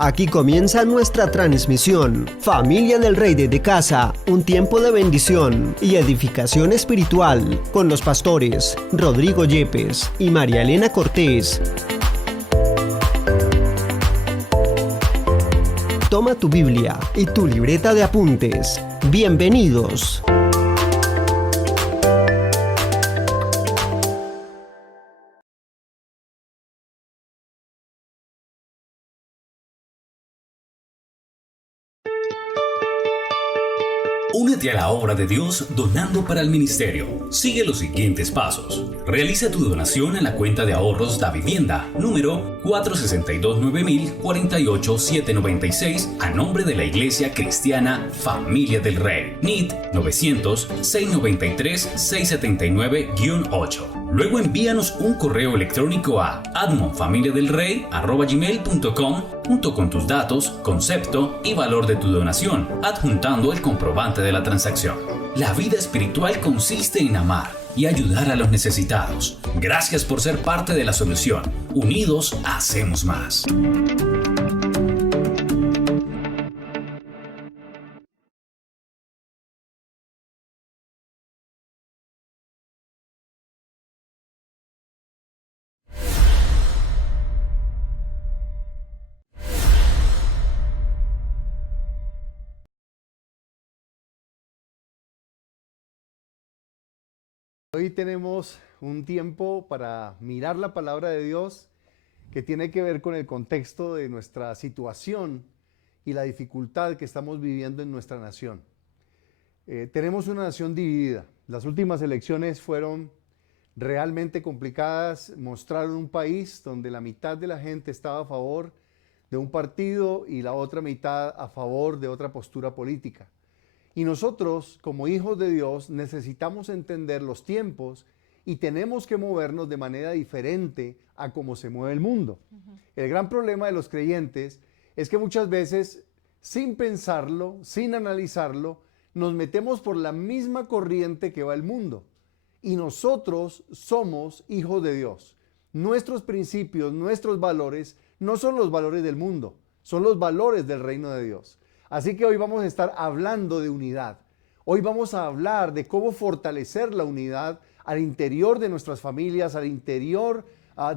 Aquí comienza nuestra transmisión. Familia del Rey desde casa, un tiempo de bendición y edificación espiritual con los pastores Rodrigo Yepes y María Elena Cortés. Toma tu Biblia y tu libreta de apuntes. Bienvenidos. Únete a la obra de Dios donando para el ministerio. Sigue los siguientes pasos. Realiza tu donación en la cuenta de ahorros Da Vivienda, número 462-9000-48796, a nombre de la Iglesia Cristiana Familia del Rey. NIT 900-693-679-8. Luego envíanos un correo electrónico a admonfamiliadelrey@gmail.com junto con tus datos, concepto y valor de tu donación, adjuntando el comprobante de la transacción. La vida espiritual consiste en amar y ayudar a los necesitados. Gracias por ser parte de la solución. Unidos hacemos más. Hoy tenemos un tiempo para mirar la palabra de Dios que tiene que ver con el contexto de nuestra situación y la dificultad que estamos viviendo en nuestra nación. Tenemos una nación dividida. Las últimas elecciones fueron realmente complicadas, mostraron un país donde la mitad de la gente estaba a favor de un partido y la otra mitad a favor de otra postura política. Y nosotros, como hijos de Dios, necesitamos entender los tiempos y tenemos que movernos de manera diferente a cómo se mueve el mundo. El gran problema de los creyentes es que muchas veces, sin pensarlo, sin analizarlo, nos metemos por la misma corriente que va el mundo. Y nosotros somos hijos de Dios. Nuestros principios, nuestros valores, no son los valores del mundo, son los valores del reino de Dios. Así que hoy vamos a estar hablando de unidad. Hoy vamos a hablar de cómo fortalecer la unidad al interior de nuestras familias, al interior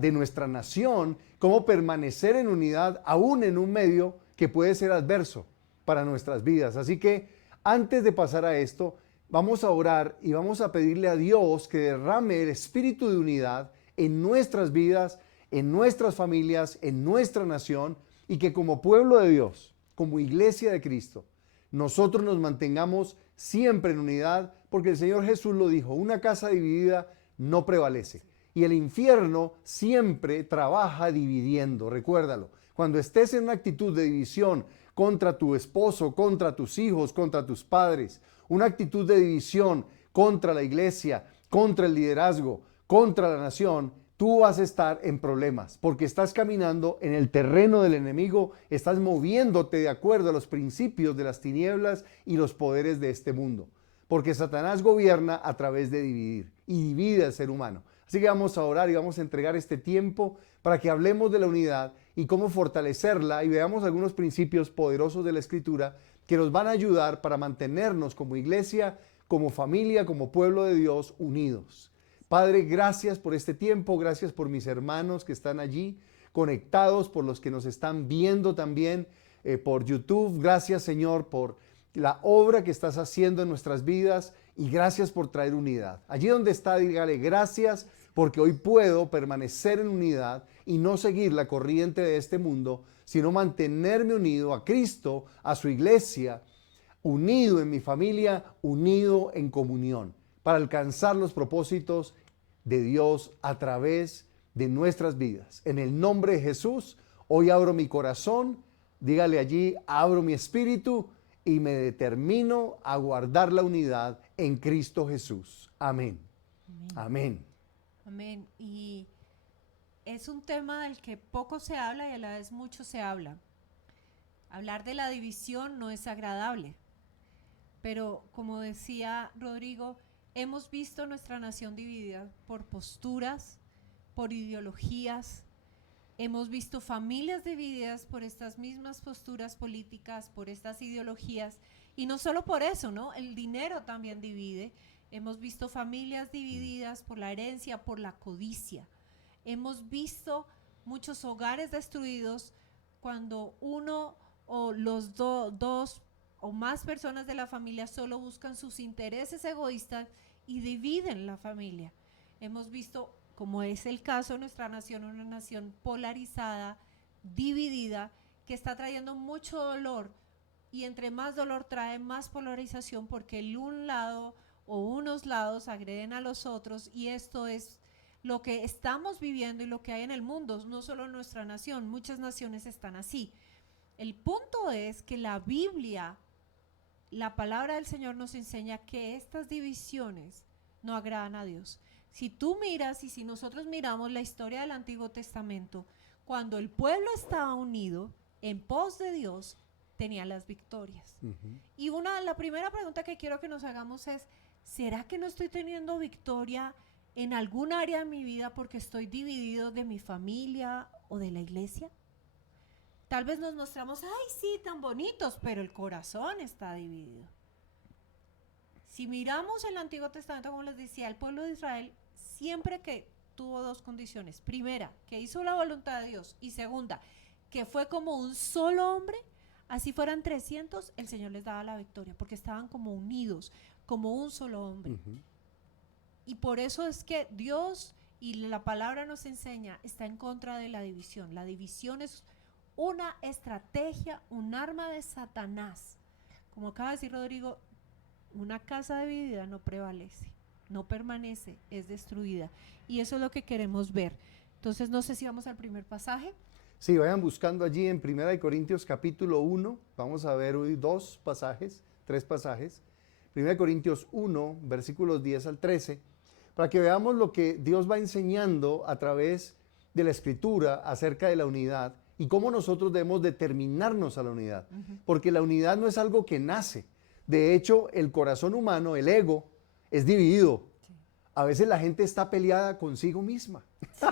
de nuestra nación, cómo permanecer en unidad aún en un medio que puede ser adverso para nuestras vidas. Así que antes de pasar a esto, vamos a orar y vamos a pedirle a Dios que derrame el espíritu de unidad en nuestras vidas, en nuestras familias, en nuestra nación, y que como pueblo de Dios, como iglesia de Cristo, nosotros nos mantengamos siempre en unidad, porque el Señor Jesús lo dijo: una casa dividida no prevalece. Y el infierno siempre trabaja dividiendo, recuérdalo. Cuando estés en una actitud de división contra tu esposo, contra tus hijos, contra tus padres, una actitud de división contra la iglesia, contra el liderazgo, contra la nación, tú vas a estar en problemas, porque estás caminando en el terreno del enemigo, estás moviéndote de acuerdo a los principios de las tinieblas y los poderes de este mundo, porque Satanás gobierna a través de dividir y divide al ser humano. Así que vamos a orar y vamos a entregar este tiempo para que hablemos de la unidad y cómo fortalecerla, y veamos algunos principios poderosos de la Escritura que nos van a ayudar para mantenernos como iglesia, como familia, como pueblo de Dios unidos. Padre, gracias por este tiempo, gracias por mis hermanos que están allí conectados, por los que nos están viendo también por YouTube. Gracias, Señor, por la obra que estás haciendo en nuestras vidas, y gracias por traer unidad. Allí donde está, dígale gracias, porque hoy puedo permanecer en unidad y no seguir la corriente de este mundo, sino mantenerme unido a Cristo, a su iglesia, unido en mi familia, unido en comunión, para alcanzar los propósitos de Dios a través de nuestras vidas. En el nombre de Jesús, hoy abro mi corazón, dígale allí, abro mi espíritu y me determino a guardar la unidad en Cristo Jesús. Amén. Amén. Amén. Y es un tema del que poco se habla y a la vez mucho se habla. Hablar de la división no es agradable, pero como decía Rodrigo, hemos visto nuestra nación dividida por posturas, por ideologías, Hemos visto familias divididas por estas mismas posturas políticas, por estas ideologías, y no solo por eso, ¿no? El dinero también divide. Hemos visto familias divididas por la herencia, por la codicia. Hemos visto muchos hogares destruidos cuando uno o los dos o más personas de la familia solo buscan sus intereses egoístas y dividen la familia. Hemos visto, como es el caso de nuestra nación, una nación polarizada, dividida, que está trayendo mucho dolor, y entre más dolor trae más polarización, porque el un lado o unos lados agreden a los otros, y esto es lo que estamos viviendo y lo que hay en el mundo, no solo en nuestra nación, muchas naciones están así. El punto es que la Biblia, la palabra del Señor nos enseña que estas divisiones no agradan a Dios. Si tú miras y si nosotros miramos la historia del Antiguo Testamento, cuando el pueblo estaba unido en pos de Dios, tenía las victorias. Y la primera pregunta que quiero que nos hagamos es, ¿será que no estoy teniendo victoria en algún área de mi vida porque estoy dividido de mi familia o de la iglesia? Tal vez nos mostramos, ay sí, tan bonitos, pero el corazón está dividido. Si miramos el Antiguo Testamento, como les decía, el pueblo de Israel siempre que tuvo dos condiciones. Primera, que hizo la voluntad de Dios, y segunda, que fue como un solo hombre, así fueran 300, el Señor les daba la victoria, porque estaban como unidos, como un solo hombre. Y por eso es que Dios, y la palabra nos enseña, está en contra de la división. La división es una estrategia, un arma de Satanás. Como acaba de decir Rodrigo, una casa dividida no prevalece, no permanece, es destruida. Y eso es lo que queremos ver. Entonces, no sé si vamos al primer pasaje. Sí, vayan buscando allí en 1 Corintios capítulo 1. Vamos a ver hoy tres pasajes. 1 Corintios 1, versículos 10 al 13, para que veamos lo que Dios va enseñando a través de la Escritura acerca de la unidad y cómo nosotros debemos determinarnos a la unidad. Porque la unidad no es algo que nace. De hecho, el corazón humano, el ego, es dividido. Sí. A veces la gente está peleada consigo misma. Sí.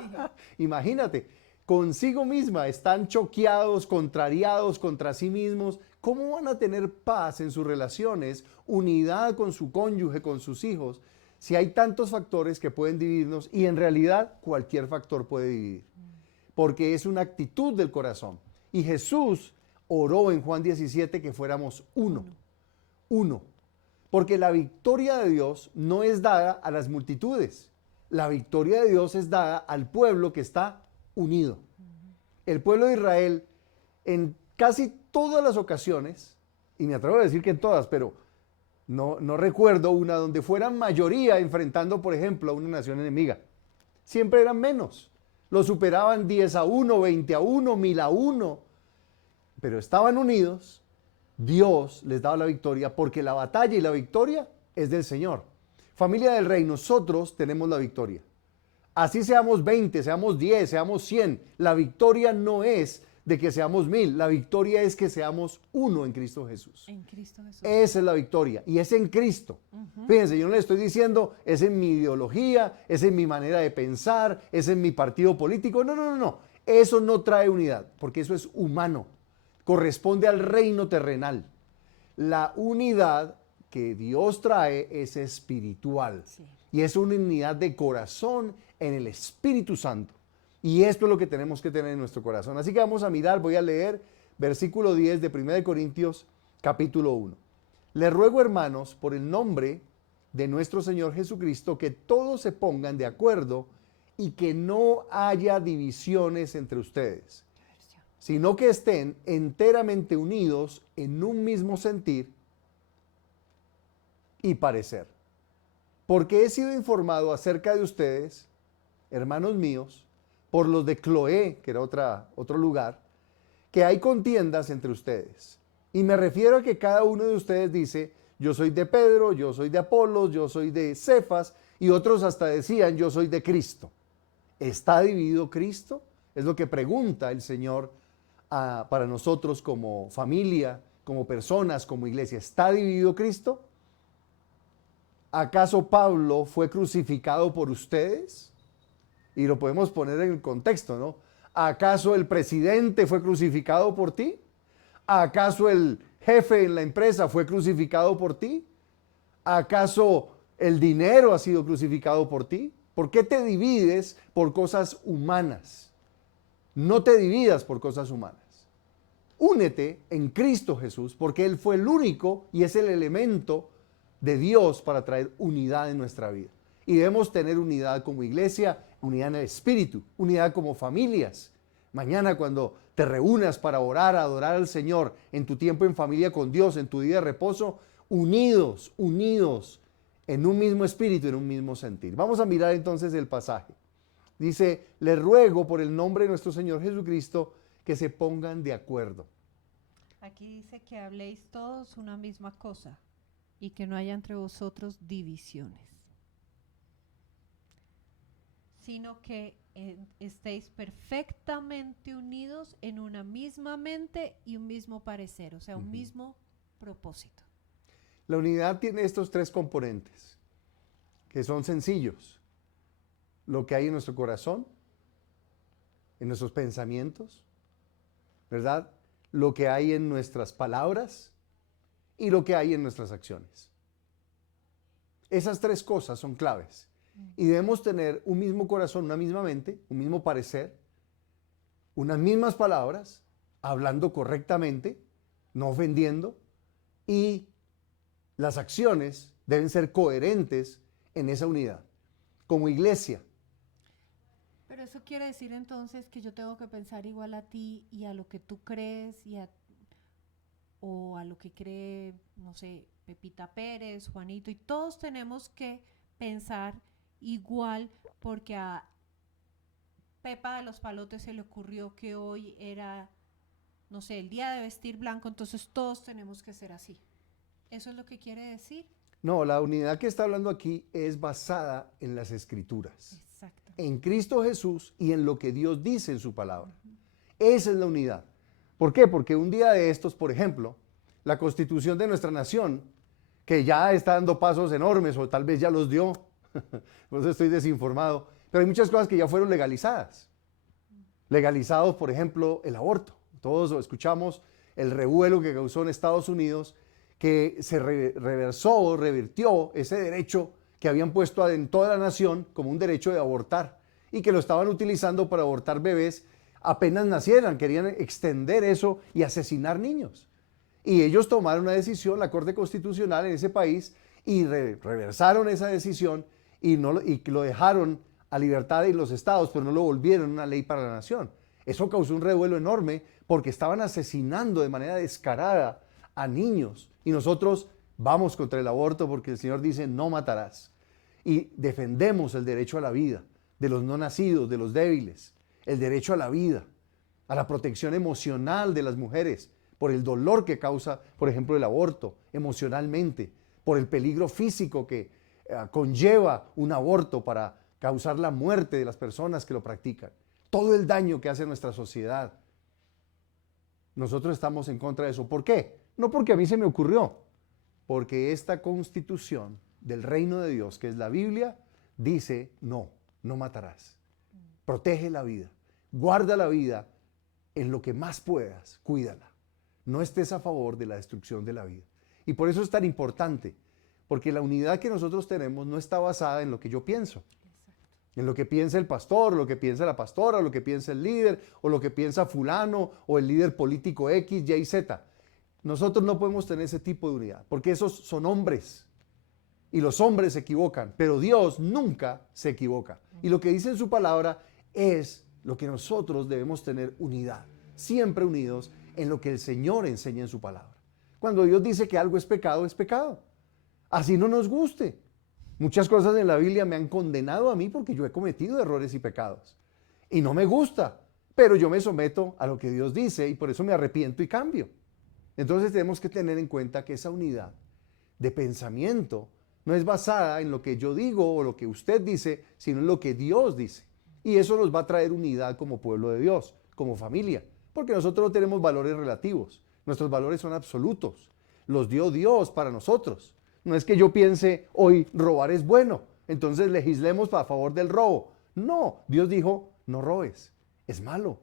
Imagínate, consigo misma, están choqueados, contrariados contra sí mismos. ¿Cómo van a tener paz en sus relaciones, unidad con su cónyuge, con sus hijos, si hay tantos factores que pueden dividirnos? Y en realidad cualquier factor puede dividir, porque es una actitud del corazón. Y Jesús oró en Juan 17 que fuéramos uno. Porque la victoria de Dios no es dada a las multitudes. La victoria de Dios es dada al pueblo que está unido. El pueblo de Israel, en casi todas las ocasiones, y me atrevo a decir que en todas, pero no recuerdo una donde fueran mayoría enfrentando, por ejemplo, a una nación enemiga. Siempre eran menos. Lo superaban 10-1, 20-1, 1000-1. Pero estaban unidos. Dios les daba la victoria porque la batalla y la victoria es del Señor. Familia del Rey, nosotros tenemos la victoria. Así seamos 20, seamos 10, seamos 100. La victoria no es de que seamos 1000. La victoria es que seamos uno en Cristo Jesús. En Cristo Jesús. Esa es la victoria y es en Cristo. Fíjense, yo no le estoy diciendo es en mi ideología, es en mi manera de pensar, es en mi partido político. No. Eso no trae unidad porque eso es humano. Corresponde al reino terrenal. La unidad que Dios trae es espiritual. Sí. Y es una unidad de corazón en el Espíritu Santo. Y esto es lo que tenemos que tener en nuestro corazón. Así que vamos a mirar, voy a leer versículo 10 de 1 Corintios capítulo 1. Les ruego, hermanos, por el nombre de nuestro Señor Jesucristo, que todos se pongan de acuerdo y que no haya divisiones entre ustedes, sino que estén enteramente unidos en un mismo sentir y parecer. Porque he sido informado acerca de ustedes, hermanos míos, por los de Cloé, que era otro lugar, que hay contiendas entre ustedes. Y me refiero a que cada uno de ustedes dice, yo soy de Pedro, yo soy de Apolos, yo soy de Cefas, y otros hasta decían, yo soy de Cristo. ¿Está dividido Cristo? Es lo que pregunta el Señor para nosotros como familia, como personas, como iglesia. ¿Está dividido Cristo? ¿Acaso Pablo fue crucificado por ustedes? Y lo podemos poner en el contexto, ¿no? ¿Acaso el presidente fue crucificado por ti? ¿Acaso el jefe en la empresa fue crucificado por ti? ¿Acaso el dinero ha sido crucificado por ti? ¿Por qué te divides por cosas humanas? No te dividas por cosas humanas. Únete en Cristo Jesús, porque Él fue el único y es el elemento de Dios para traer unidad en nuestra vida. Y debemos tener unidad como iglesia, unidad en el espíritu, unidad como familias. Mañana cuando te reúnas para orar, adorar al Señor, en tu tiempo en familia con Dios, en tu día de reposo, unidos en un mismo espíritu, en un mismo sentir. Vamos a mirar entonces el pasaje. Dice, le ruego por el nombre de nuestro Señor Jesucristo que se pongan de acuerdo. Aquí dice que habléis todos una misma cosa y que no haya entre vosotros divisiones, sino que estéis perfectamente unidos en una misma mente y un mismo parecer, o sea, un mismo propósito. La unidad tiene estos tres componentes, que son sencillos. Lo que hay en nuestro corazón, en nuestros pensamientos, ¿verdad? Lo que hay en nuestras palabras y lo que hay en nuestras acciones. Esas tres cosas son claves. Y debemos tener un mismo corazón, una misma mente, un mismo parecer, unas mismas palabras, hablando correctamente, no ofendiendo, y las acciones deben ser coherentes en esa unidad. Como iglesia. Pero eso quiere decir entonces que yo tengo que pensar igual a ti y a lo que tú crees o a lo que cree, no sé, Pepita Pérez, Juanito, y todos tenemos que pensar igual porque a Pepa de los Palotes se le ocurrió que hoy era, no sé, el día de vestir blanco, entonces todos tenemos que ser así. ¿Eso es lo que quiere decir? No, la unidad que está hablando aquí es basada en las Escrituras. Exacto. En Cristo Jesús y en lo que Dios dice en su palabra. Esa es la unidad. ¿Por qué? Porque un día de estos, por ejemplo, la Constitución de nuestra nación, que ya está dando pasos enormes o tal vez ya los dio, por eso estoy desinformado, pero hay muchas cosas que ya fueron legalizadas. Legalizados, por ejemplo, el aborto. Todos escuchamos el revuelo que causó en Estados Unidos, que se revirtió ese derecho que habían puesto en toda la nación como un derecho de abortar y que lo estaban utilizando para abortar bebés apenas nacieran, querían extender eso y asesinar niños. Y ellos tomaron una decisión, la Corte Constitucional en ese país, y reversaron esa decisión y lo dejaron a libertad de los estados, pero no lo volvieron una ley para la nación. Eso causó un revuelo enorme porque estaban asesinando de manera descarada a niños. Y nosotros vamos contra el aborto porque el Señor dice no matarás. Y defendemos el derecho a la vida de los no nacidos, de los débiles, el derecho a la vida, a la protección emocional de las mujeres por el dolor que causa, por ejemplo, el aborto emocionalmente, por el peligro físico que conlleva un aborto para causar la muerte de las personas que lo practican. Todo el daño que hace a nuestra sociedad. Nosotros estamos en contra de eso. ¿Por qué? No porque a mí se me ocurrió, porque esta constitución del reino de Dios, que es la Biblia, dice no matarás. Protege la vida, guarda la vida en lo que más puedas, cuídala. No estés a favor de la destrucción de la vida. Y por eso es tan importante, porque la unidad que nosotros tenemos no está basada en lo que yo pienso. En lo que piensa el pastor, lo que piensa la pastora, lo que piensa el líder, o lo que piensa fulano, o el líder político X, Y, Z. Nosotros no podemos tener ese tipo de unidad, porque esos son hombres, y los hombres se equivocan, pero Dios nunca se equivoca. Y lo que dice en su palabra es lo que nosotros debemos tener unidad, siempre unidos en lo que el Señor enseña en su palabra. Cuando Dios dice que algo es pecado, así no nos guste. Muchas cosas en la Biblia me han condenado a mí porque yo he cometido errores y pecados. Y no me gusta, pero yo me someto a lo que Dios dice y por eso me arrepiento y cambio. Entonces tenemos que tener en cuenta que esa unidad de pensamiento no es basada en lo que yo digo o lo que usted dice, sino en lo que Dios dice. Y eso nos va a traer unidad como pueblo de Dios, como familia, porque nosotros no tenemos valores relativos. Nuestros valores son absolutos. Los dio Dios para nosotros. No es que yo piense, hoy robar es bueno, entonces legislemos a favor del robo. No, Dios dijo, no robes. es malo,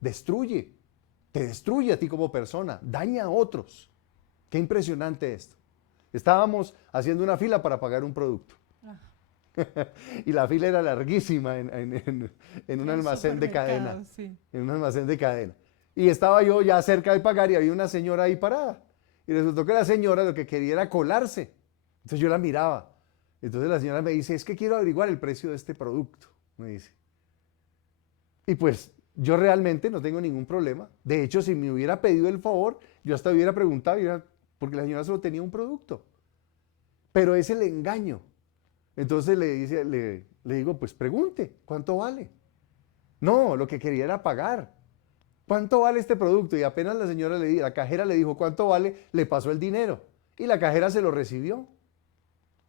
destruye, te destruye a ti como persona, daña a otros. Qué impresionante esto. Estábamos haciendo una fila para pagar un producto. Y la fila era larguísima en un almacén de cadena. Sí. En un almacén de cadena. Y estaba yo ya cerca de pagar y había una señora ahí parada. Y resultó que la señora lo que quería era colarse. Entonces yo la miraba. Entonces la señora me dice, es que quiero averiguar el precio de este producto, me dice. Y pues yo realmente no tengo ningún problema. De hecho, si me hubiera pedido el favor, yo hasta hubiera preguntado, porque la señora solo tenía un producto. Pero es el engaño. Entonces le digo, pues pregunte, ¿cuánto vale? No, lo que quería era pagar. ¿Cuánto vale este producto? Y apenas la cajera le dijo cuánto vale, le pasó el dinero. Y la cajera se lo recibió.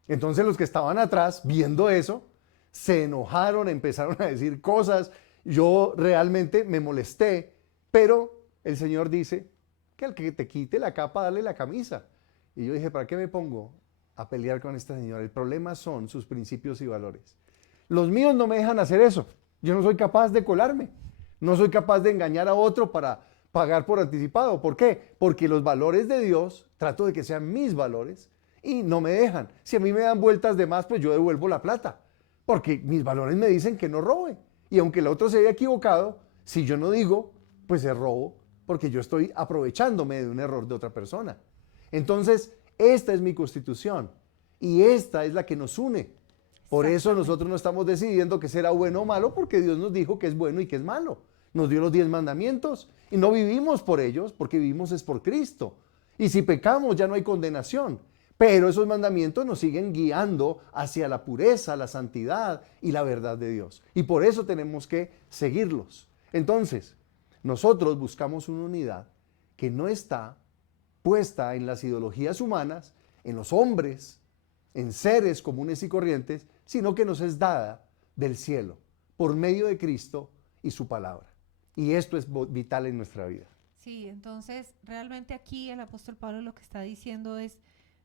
Entonces los que estaban atrás, viendo eso, se enojaron, empezaron a decir cosas. Yo realmente me molesté, pero el Señor dice que al que te quite la capa, dale la camisa. Y yo dije, ¿para qué me pongo a pelear con esta señora? El problema son sus principios y valores. Los míos no me dejan hacer eso. Yo no soy capaz de colarme. No soy capaz de engañar a otro para pagar por anticipado. ¿Por qué? Porque los valores de Dios, trato de que sean mis valores y no me dejan. Si a mí me dan vueltas de más, pues yo devuelvo la plata. Porque mis valores me dicen que no robe. Y aunque el otro se haya equivocado, si yo no digo, pues es robo, porque yo estoy aprovechándome de un error de otra persona. Entonces, esta es mi constitución y esta es la que nos une. Por eso nosotros no estamos decidiendo que será bueno o malo, porque Dios nos dijo que es bueno y que es malo. Nos dio los 10 mandamientos y no vivimos por ellos, porque vivimos es por Cristo. Y si pecamos ya no hay condenación. Pero esos mandamientos nos siguen guiando hacia la pureza, la santidad y la verdad de Dios. Y por eso tenemos que seguirlos. Entonces, nosotros buscamos una unidad que no está puesta en las ideologías humanas, en los hombres, en seres comunes y corrientes, sino que nos es dada del cielo, por medio de Cristo y su palabra. Y esto es vital en nuestra vida. Sí, entonces realmente aquí el apóstol Pablo lo que está diciendo es,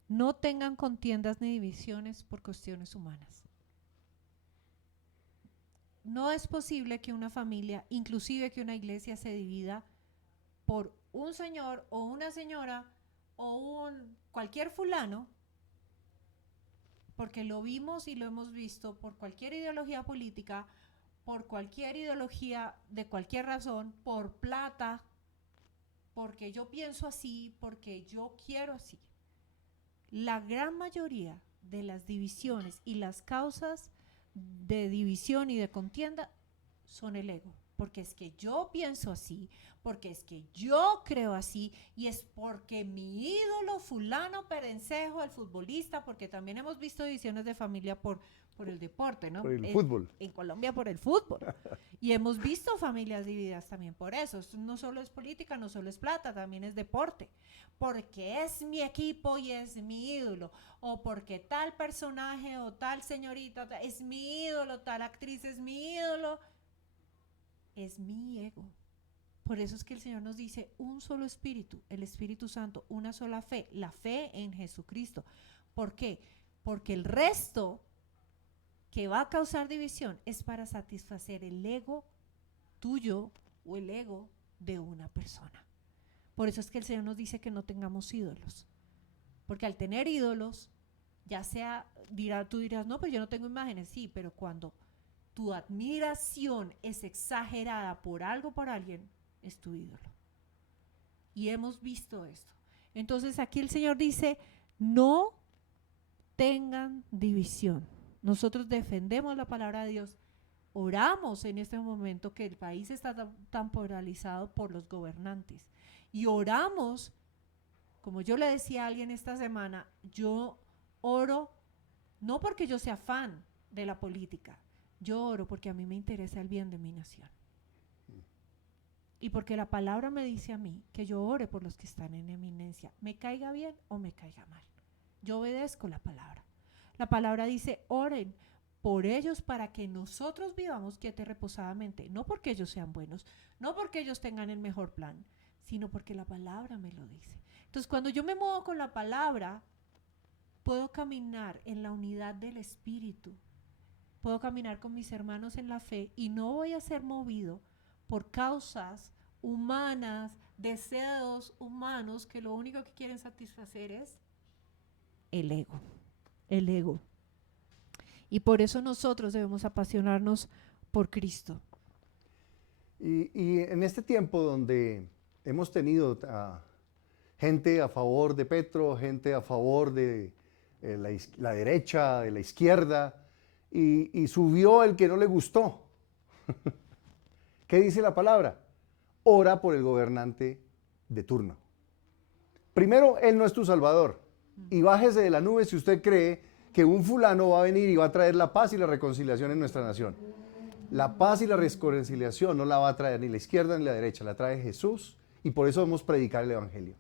no tengan contiendas ni divisiones por cuestiones humanas. No es posible que una familia, inclusive que una iglesia se divida por un señor o una señora o cualquier fulano, porque lo vimos y lo hemos visto por cualquier ideología política, por cualquier ideología de cualquier razón, por plata, porque yo pienso así, porque yo quiero así. La gran mayoría de las divisiones y las causas de división y de contienda son el ego, porque es que yo pienso así, porque es que yo creo así y es porque mi ídolo fulano perencejo, el futbolista, porque también hemos visto divisiones de familia por el deporte, ¿no? Por el fútbol. En Colombia por el fútbol. Y hemos visto familias divididas también por eso. Esto no solo es política, no solo es plata, también es deporte. Porque es mi equipo y es mi ídolo. O porque tal personaje o tal señorita es mi ídolo, tal actriz es mi ídolo. Es mi ego. Por eso es que el Señor nos dice un solo espíritu, el Espíritu Santo, una sola fe, la fe en Jesucristo. ¿Por qué? Porque el resto que va a causar división es para satisfacer el ego tuyo o el ego de una persona. Por eso es que el Señor nos dice que no tengamos ídolos. Porque al tener ídolos, ya sea, tú dirás, no, pero yo no tengo imágenes. Sí, pero cuando tu admiración es exagerada por algo, por alguien, es tu ídolo. Y hemos visto esto. Entonces aquí el Señor dice, no tengan división. Nosotros defendemos la palabra de Dios. Oramos en este momento que el país está tan polarizado por los gobernantes. Y oramos, como yo le decía a alguien esta semana, yo oro no porque yo sea fan de la política, yo oro porque a mí me interesa el bien de mi nación. Y porque la palabra me dice a mí que yo ore por los que están en eminencia, me caiga bien o me caiga mal. Yo obedezco la palabra. La palabra dice, oren por ellos para que nosotros vivamos quieta y reposadamente, no porque ellos sean buenos, no porque ellos tengan el mejor plan, sino porque la palabra me lo dice. Entonces, cuando yo me muevo con la palabra, puedo caminar en la unidad del Espíritu, puedo caminar con mis hermanos en la fe y no voy a ser movido por causas humanas, deseos humanos que lo único que quieren satisfacer es el ego, el ego. Y por eso nosotros debemos apasionarnos por Cristo. Y en este tiempo donde hemos tenido gente a favor de Petro, gente a favor de la derecha, de la izquierda, y subió el que no le gustó. ¿Qué dice la palabra? Ora por el gobernante de turno. Primero, él no es tu salvador. Y bájese de la nube si usted cree que un fulano va a venir y va a traer la paz y la reconciliación en nuestra nación. La paz y la reconciliación no la va a traer ni la izquierda ni la derecha, la trae Jesús, y por eso debemos predicar el evangelio.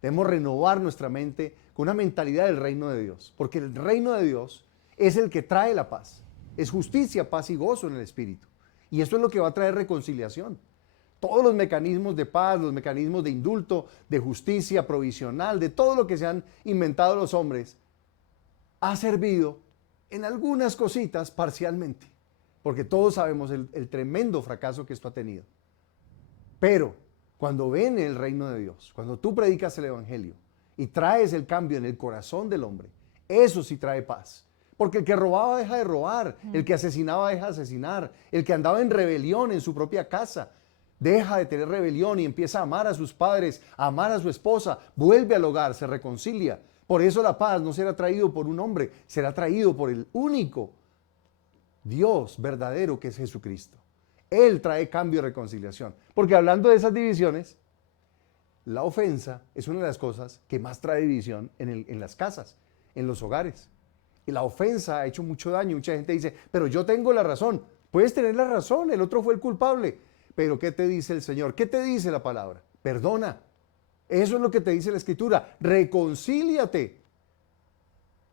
Debemos renovar nuestra mente con una mentalidad del reino de Dios, porque el reino de Dios es el que trae la paz. Es justicia, paz y gozo en el espíritu. Y esto es lo que va a traer reconciliación. Todos los mecanismos de paz, los mecanismos de indulto, de justicia provisional, de todo lo que se han inventado los hombres, ha servido en algunas cositas parcialmente, porque todos sabemos el tremendo fracaso que esto ha tenido. Pero cuando ven el reino de Dios, cuando tú predicas el evangelio y traes el cambio en el corazón del hombre, eso sí trae paz. Porque el que robaba deja de robar, el que asesinaba deja de asesinar, el que andaba en rebelión en su propia casa deja de tener rebelión y empieza a amar a sus padres, a amar a su esposa, vuelve al hogar, se reconcilia. Por eso la paz no será traído por un hombre, será traído por el único Dios verdadero que es Jesucristo. Él trae cambio y reconciliación. Porque hablando de esas divisiones, la ofensa es una de las cosas que más trae división en las casas, en los hogares. Y la ofensa ha hecho mucho daño. Mucha gente dice, pero yo tengo la razón. Puedes tener la razón, el otro fue el culpable. Pero ¿qué te dice el Señor? ¿Qué te dice la palabra? Perdona. Eso es lo que te dice la Escritura. Reconcíliate.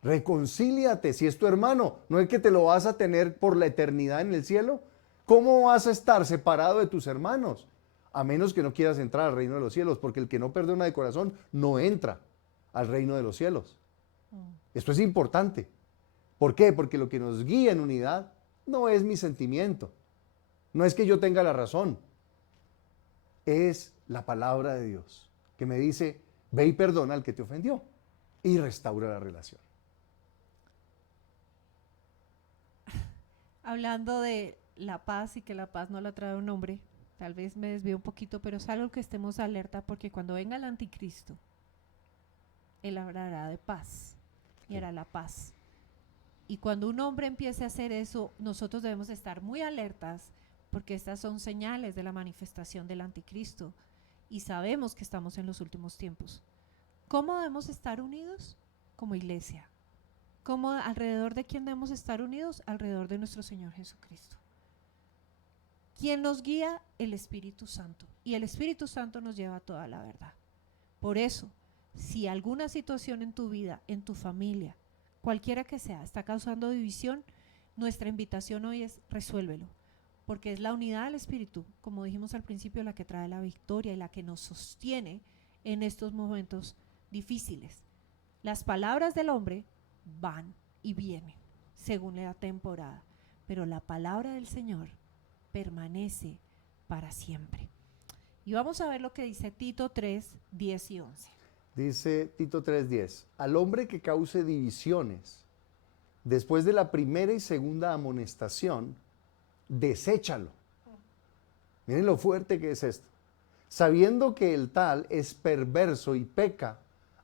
Reconcíliate. Si es tu hermano, ¿no es que te lo vas a tener por la eternidad en el cielo? ¿Cómo vas a estar separado de tus hermanos? A menos que no quieras entrar al reino de los cielos, porque el que no perdona de corazón no entra al reino de los cielos. Esto es importante. ¿Por qué? Porque lo que nos guía en unidad no es mi sentimiento, no es que yo tenga la razón, es la palabra de Dios, que me dice, ve y perdona al que te ofendió y restaura la relación. Hablando de la paz y que la paz no la trae un hombre, tal vez me desvío un poquito, pero es algo que estemos alerta, porque cuando venga el anticristo, él hablará de paz y hará la paz. Y cuando un hombre empiece a hacer eso, nosotros debemos estar muy alertas, porque estas son señales de la manifestación del anticristo y sabemos que estamos en los últimos tiempos. ¿Cómo debemos estar unidos? Como iglesia. ¿Cómo, alrededor de quién debemos estar unidos? Alrededor de nuestro Señor Jesucristo. ¿Quién nos guía? El Espíritu Santo. Y el Espíritu Santo nos lleva a toda la verdad. Por eso, si alguna situación en tu vida, en tu familia, cualquiera que sea, está causando división, nuestra invitación hoy es resuélvelo. Porque es la unidad del Espíritu, como dijimos al principio, la que trae la victoria y la que nos sostiene en estos momentos difíciles. Las palabras del hombre van y vienen según la temporada, pero la palabra del Señor permanece para siempre. Y vamos a ver lo que dice Tito 3, 10 y 11. Dice Tito 3:10, al hombre que cause divisiones, después de la primera y segunda amonestación, deséchalo. Miren lo fuerte que es esto. Sabiendo que el tal es perverso y peca,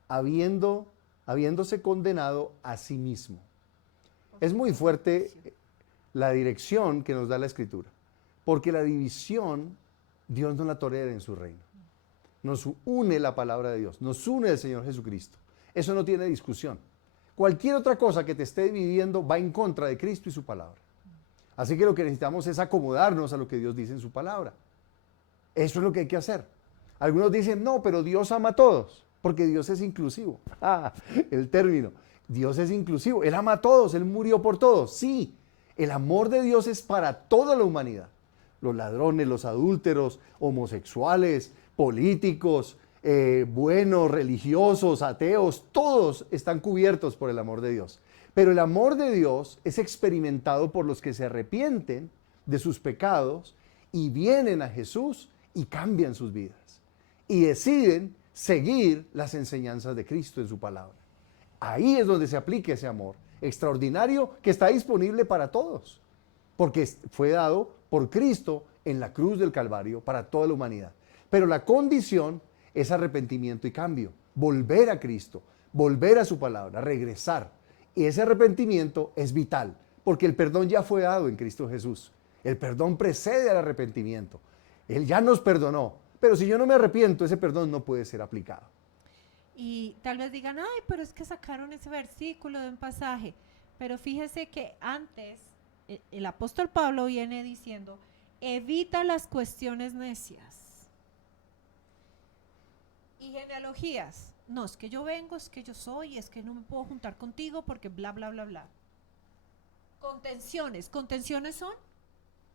habiéndose condenado a sí mismo. Es muy fuerte la dirección que nos da la Escritura, porque la división Dios no la tolera en su reino. Nos une la palabra de Dios, nos une el Señor Jesucristo. Eso no tiene discusión. Cualquier otra cosa que te esté dividiendo va en contra de Cristo y su palabra. Así que lo que necesitamos es acomodarnos a lo que Dios dice en su palabra. Eso es lo que hay que hacer. Algunos dicen, no, pero Dios ama a todos, porque Dios es inclusivo. El término. Dios es inclusivo. Él ama a todos, Él murió por todos. Sí, el amor de Dios es para toda la humanidad. Los ladrones, los adúlteros, homosexuales, políticos, buenos, religiosos, ateos, todos están cubiertos por el amor de Dios. Pero el amor de Dios es experimentado por los que se arrepienten de sus pecados y vienen a Jesús y cambian sus vidas y deciden seguir las enseñanzas de Cristo en su palabra. Ahí es donde se aplica ese amor extraordinario que está disponible para todos, porque fue dado por Cristo en la cruz del Calvario para toda la humanidad. Pero la condición es arrepentimiento y cambio, volver a Cristo, volver a su palabra, regresar. Y ese arrepentimiento es vital, porque el perdón ya fue dado en Cristo Jesús. El perdón precede al arrepentimiento. Él ya nos perdonó, pero si yo no me arrepiento, ese perdón no puede ser aplicado. Y tal vez digan, ay, pero es que sacaron ese versículo de un pasaje. Pero fíjese que antes el apóstol Pablo viene diciendo, evita las cuestiones necias y genealogías. No, es que yo vengo, es que yo soy, es que no me puedo juntar contigo porque bla, bla, bla, bla. Contenciones. Contenciones son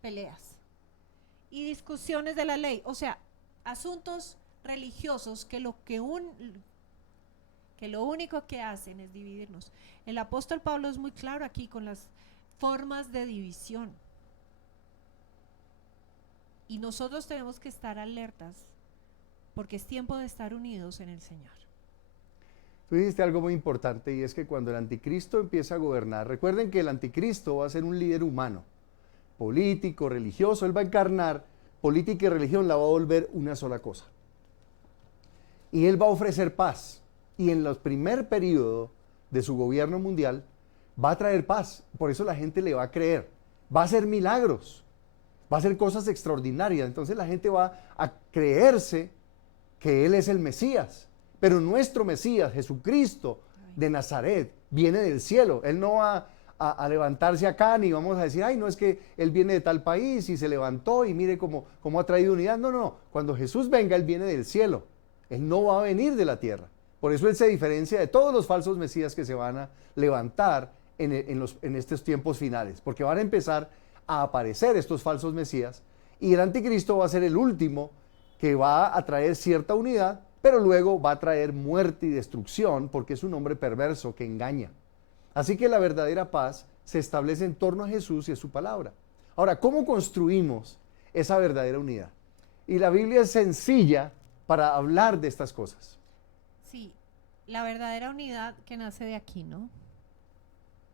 peleas y discusiones de la ley. O sea, asuntos religiosos que lo único que hacen es dividirnos. El apóstol Pablo es muy claro aquí con las formas de división. Y nosotros tenemos que estar alertas porque es tiempo de estar unidos en el Señor. Tú dijiste algo muy importante y es que cuando el anticristo empieza a gobernar, recuerden que el anticristo va a ser un líder humano, político, religioso, él va a encarnar política y religión, la va a volver una sola cosa. Y él va a ofrecer paz. Y en el primer periodo de su gobierno mundial va a traer paz. Por eso la gente le va a creer. Va a hacer milagros. Va a hacer cosas extraordinarias. Entonces la gente va a creerse que él es el Mesías. Pero nuestro Mesías, Jesucristo de Nazaret, viene del cielo. Él no va a levantarse acá ni vamos a decir, ay, no, es que él viene de tal país y se levantó y mire cómo ha traído unidad. No, no, no. Cuando Jesús venga, él viene del cielo. Él no va a venir de la tierra. Por eso él se diferencia de todos los falsos mesías que se van a levantar en estos tiempos finales, porque van a empezar a aparecer estos falsos mesías y el anticristo va a ser el último que va a traer cierta unidad, pero luego va a traer muerte y destrucción porque es un hombre perverso que engaña. Así que la verdadera paz se establece en torno a Jesús y a su palabra. Ahora, ¿cómo construimos esa verdadera unidad? Y la Biblia es sencilla para hablar de estas cosas. Sí, la verdadera unidad que nace de aquí, ¿no?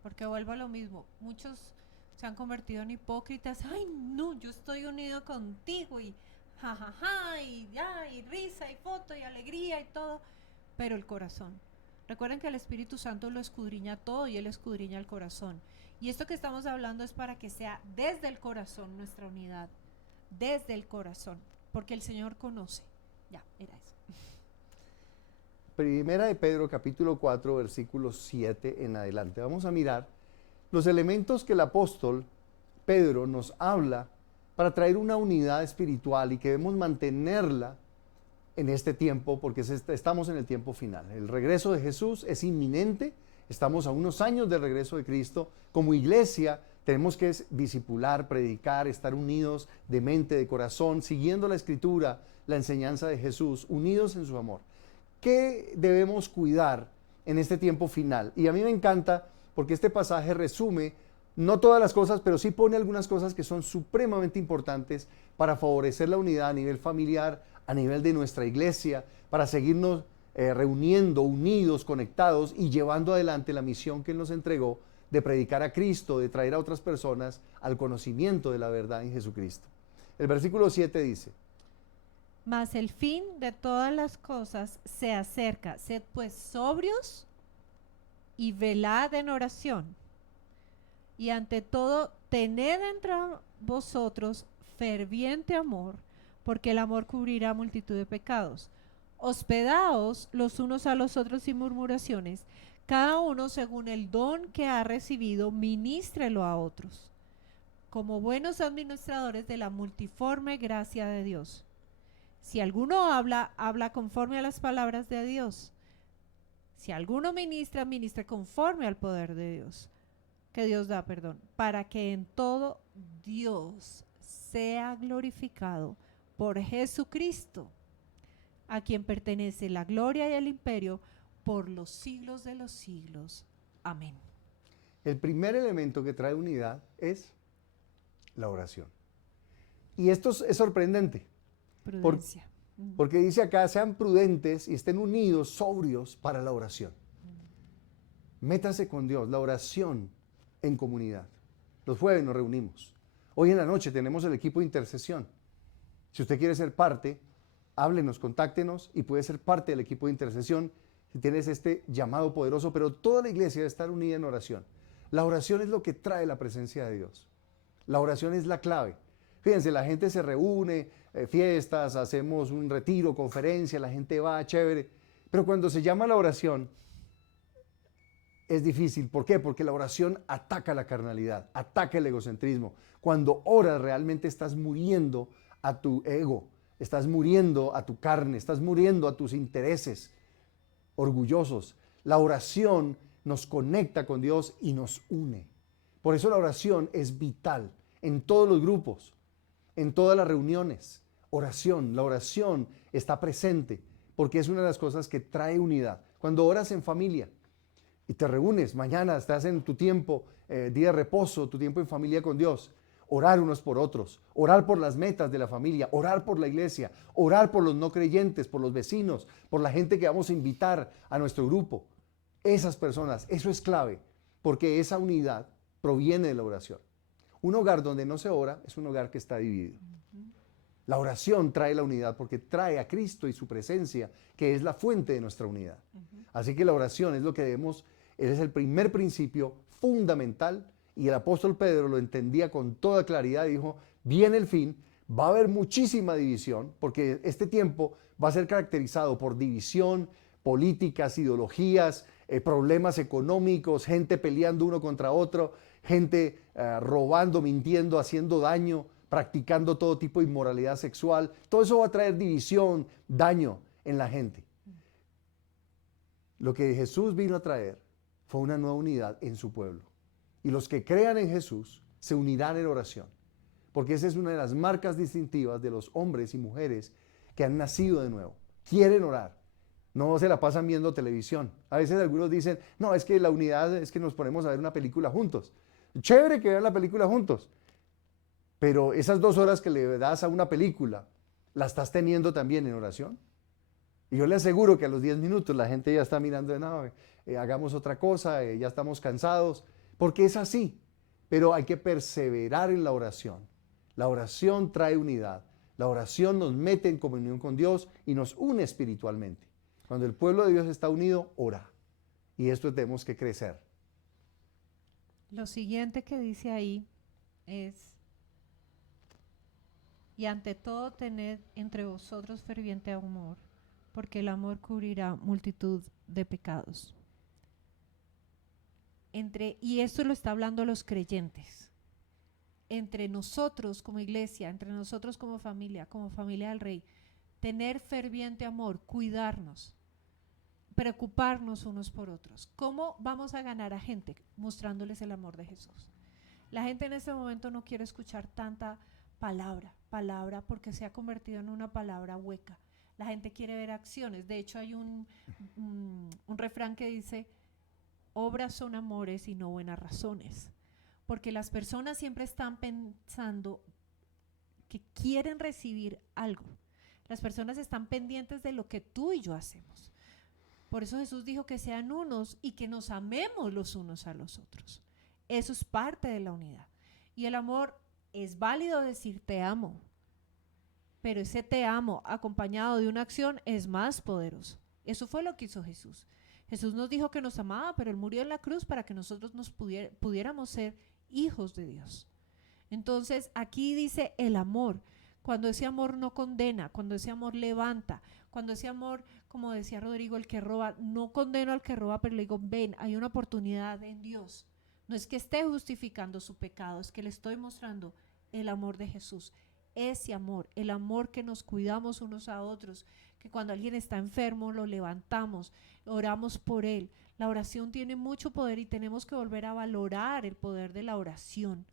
Porque vuelvo a lo mismo, muchos se han convertido en hipócritas. Ay, no, yo estoy unido contigo y jajaja, y ya, y risa, y foto, y alegría, y todo. Pero el corazón. Recuerden que el Espíritu Santo lo escudriña todo y Él escudriña el corazón. Y esto que estamos hablando es para que sea desde el corazón nuestra unidad. Desde el corazón. Porque el Señor conoce. Ya, era eso. Primera de Pedro, capítulo 4, versículo 7 en adelante. Vamos a mirar los elementos que el apóstol Pedro nos habla para traer una unidad espiritual y que debemos mantenerla en este tiempo, porque estamos en el tiempo final. El regreso de Jesús es inminente, estamos a unos años del regreso de Cristo. Como iglesia tenemos que discipular, predicar, estar unidos de mente, de corazón, siguiendo la Escritura, la enseñanza de Jesús, unidos en su amor. ¿Qué debemos cuidar en este tiempo final? Y a mí me encanta porque este pasaje resume, no todas las cosas, pero sí pone algunas cosas que son supremamente importantes para favorecer la unidad a nivel familiar, a nivel de nuestra iglesia, para seguirnos reuniendo, unidos, conectados y llevando adelante la misión que Él nos entregó de predicar a Cristo, de traer a otras personas al conocimiento de la verdad en Jesucristo. El versículo 7 dice: Mas el fin de todas las cosas se acerca. Sed pues sobrios y velad en oración. Y ante todo, tened entre vosotros ferviente amor, porque el amor cubrirá multitud de pecados. Hospedaos los unos a los otros sin murmuraciones, cada uno según el don que ha recibido, ministrelo a otros, como buenos administradores de la multiforme gracia de Dios. Si alguno habla, habla conforme a las palabras de Dios. Si alguno ministra, ministra conforme al poder de Dios, que Dios da, para que en todo Dios sea glorificado por Jesucristo, a quien pertenece la gloria y el imperio por los siglos de los siglos. Amén. El primer elemento que trae unidad es la oración. Y esto es sorprendente. Prudencia. Porque dice acá, sean prudentes y estén unidos, sobrios para la oración. Métase con Dios, la oración en comunidad. Los jueves nos reunimos. Hoy en la noche tenemos el equipo de intercesión. Si usted quiere ser parte, háblenos, contáctenos y puede ser parte del equipo de intercesión si tienes este llamado poderoso, pero toda la iglesia debe estar unida en oración. La oración es lo que trae la presencia de Dios. La oración es la clave. Fíjense, la gente se reúne, fiestas, hacemos un retiro, conferencia, la gente va, chévere, pero cuando se llama la oración es difícil. ¿Por qué? Porque la oración ataca la carnalidad, ataca el egocentrismo. Cuando oras realmente estás muriendo a tu ego, estás muriendo a tu carne, estás muriendo a tus intereses orgullosos. La oración nos conecta con Dios y nos une. Por eso la oración es vital en todos los grupos, en todas las reuniones. Oración, la oración está presente porque es una de las cosas que trae unidad. Cuando oras en familia y te reúnes, mañana estás en tu tiempo, día de reposo, tu tiempo en familia con Dios, orar unos por otros, orar por las metas de la familia, orar por la iglesia, orar por los no creyentes, por los vecinos, por la gente que vamos a invitar a nuestro grupo. Esas personas, eso es clave, porque esa unidad proviene de la oración. Un hogar donde no se ora es un hogar que está dividido. La oración trae la unidad porque trae a Cristo y su presencia, que es la fuente de nuestra unidad. Así que la oración es lo que debemos, es el primer principio fundamental, y el apóstol Pedro lo entendía con toda claridad. Dijo, viene el fin, va a haber muchísima división, porque este tiempo va a ser caracterizado por división, políticas, ideologías, problemas económicos, gente peleando uno contra otro, gente robando, mintiendo, haciendo daño, practicando todo tipo de inmoralidad sexual. Todo eso va a traer división, daño en la gente. Lo que Jesús vino a traer fue una nueva unidad en su pueblo. Y los que crean en Jesús se unirán en oración, porque esa es una de las marcas distintivas de los hombres y mujeres que han nacido de nuevo. Quieren orar, no se la pasan viendo televisión. A veces algunos dicen, no, es que la unidad es que nos ponemos a ver una película juntos. Chévere que vean la película juntos, pero esas 2 horas que le das a una película, ¿la estás teniendo también en oración? Y yo le aseguro que a los 10 minutos la gente ya está mirando de nada, hagamos otra cosa, ya estamos cansados. Porque es así, pero hay que perseverar en la oración. La oración trae unidad. La oración nos mete en comunión con Dios y nos une espiritualmente. Cuando el pueblo de Dios está unido, ora. Y esto tenemos que crecer. Lo siguiente que dice ahí es, y ante todo tened entre vosotros ferviente amor, porque el amor cubrirá multitud de pecados. Y esto lo está hablando los creyentes. Entre nosotros como iglesia, entre nosotros como familia del Rey, tener ferviente amor, cuidarnos, preocuparnos unos por otros. ¿Cómo vamos a ganar a gente? Mostrándoles el amor de Jesús. La gente en este momento no quiere escuchar tanta palabra, porque se ha convertido en una palabra hueca. La gente quiere ver acciones. De hecho, hay un refrán que dice, obras son amores y no buenas razones, porque las personas siempre están pensando que quieren recibir algo. Las personas están pendientes de lo que tú y yo hacemos. Por eso Jesús dijo que sean unos y que nos amemos los unos a los otros. Eso es parte de la unidad. Y el amor, es válido decir te amo, pero ese te amo acompañado de una acción es más poderoso. Eso fue lo que hizo Jesús. Jesús nos dijo que nos amaba, pero Él murió en la cruz para que nosotros pudiéramos ser hijos de Dios. Entonces, aquí dice el amor. Cuando ese amor no condena, cuando ese amor levanta, cuando ese amor, como decía Rodrigo, el que roba, no condeno al que roba, pero le digo, ven, hay una oportunidad en Dios. No es que esté justificando su pecado, es que le estoy mostrando el amor de Jesús. Ese amor, el amor que nos cuidamos unos a otros, que cuando alguien está enfermo lo levantamos, oramos por él. La oración tiene mucho poder y tenemos que volver a valorar el poder de la oración,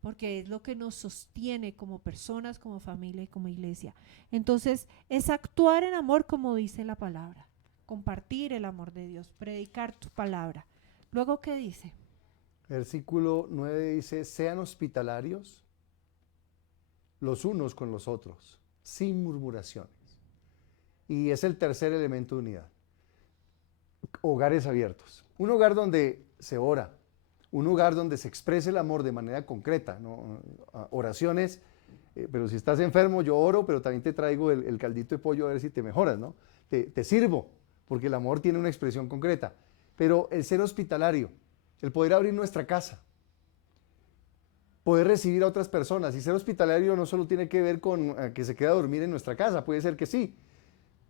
porque es lo que nos sostiene como personas, como familia y como iglesia. Entonces es actuar en amor como dice la palabra, compartir el amor de Dios, predicar tu palabra. Luego, ¿qué dice? Versículo 9 dice, sean hospitalarios los unos con los otros, sin murmuraciones. Y es el tercer elemento de unidad. Hogares abiertos. Un hogar donde se ora, un hogar donde se exprese el amor de manera concreta, ¿no? Oraciones, pero si estás enfermo yo oro, pero también te traigo el caldito de pollo a ver si te mejoras, ¿no? Te sirvo, porque el amor tiene una expresión concreta. Pero el ser hospitalario, el poder abrir nuestra casa, poder recibir a otras personas. Y ser hospitalario no solo tiene que ver con que se queda a dormir en nuestra casa, puede ser que sí,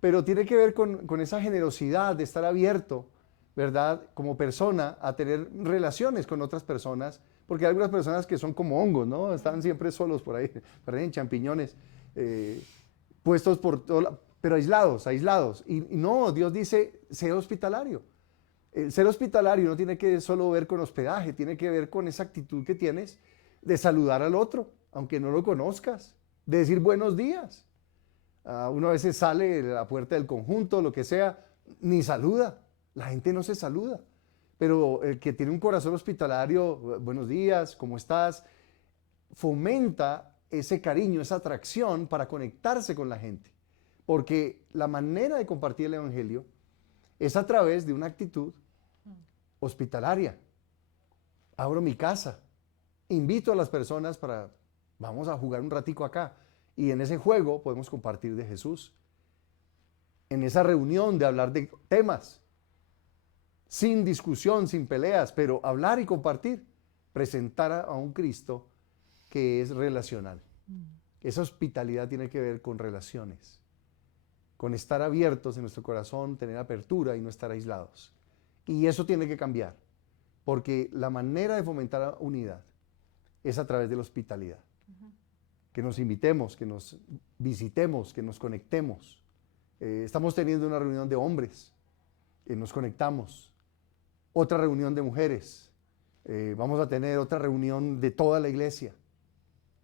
pero tiene que ver con esa generosidad de estar abierto, ¿verdad? Como persona a tener relaciones con otras personas, porque hay algunas personas que son como hongos, ¿no? Están siempre solos por ahí, parecen champiñones, puestos por todo, pero aislados. Y no, Dios dice, sé hospitalario. El ser hospitalario no tiene que solo ver con hospedaje, tiene que ver con esa actitud que tienes de saludar al otro, aunque no lo conozcas, de decir buenos días. Uno a veces sale de la puerta del conjunto, lo que sea, ni saluda. La gente no se saluda. Pero el que tiene un corazón hospitalario, buenos días, ¿cómo estás? Fomenta ese cariño, esa atracción para conectarse con la gente. Porque la manera de compartir el evangelio es a través de una actitud hospitalaria. Abro mi casa, invito a las personas vamos a jugar un ratico acá. Y en ese juego podemos compartir de Jesús. En esa reunión de hablar de temas, sin discusión, sin peleas, pero hablar y compartir, presentar a un Cristo que es relacional. Esa hospitalidad tiene que ver con relaciones, con estar abiertos en nuestro corazón, tener apertura y no estar aislados. Y eso tiene que cambiar, porque la manera de fomentar la unidad es a través de la hospitalidad. Que nos invitemos, que nos visitemos, que nos conectemos. Estamos teniendo una reunión de hombres, nos conectamos. Otra reunión de mujeres. Vamos a tener otra reunión de toda la iglesia.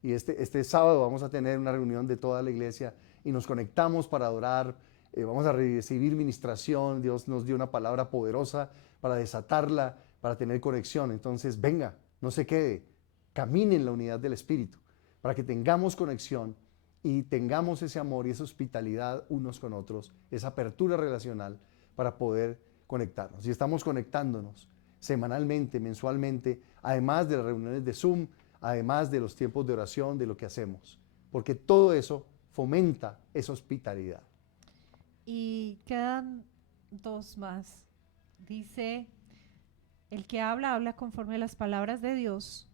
Y este sábado vamos a tener una reunión de toda la iglesia y nos conectamos para adorar. Vamos a recibir ministración. Dios nos dio una palabra poderosa para desatarla, para tener conexión. Entonces, venga, no se quede, camine en la unidad del Espíritu, para que tengamos conexión y tengamos ese amor y esa hospitalidad unos con otros, esa apertura relacional para poder conectarnos. Y estamos conectándonos semanalmente, mensualmente, además de las reuniones de Zoom, además de los tiempos de oración, de lo que hacemos, porque todo eso fomenta esa hospitalidad. Y quedan dos más. Dice, el que habla conforme a las palabras de Dios.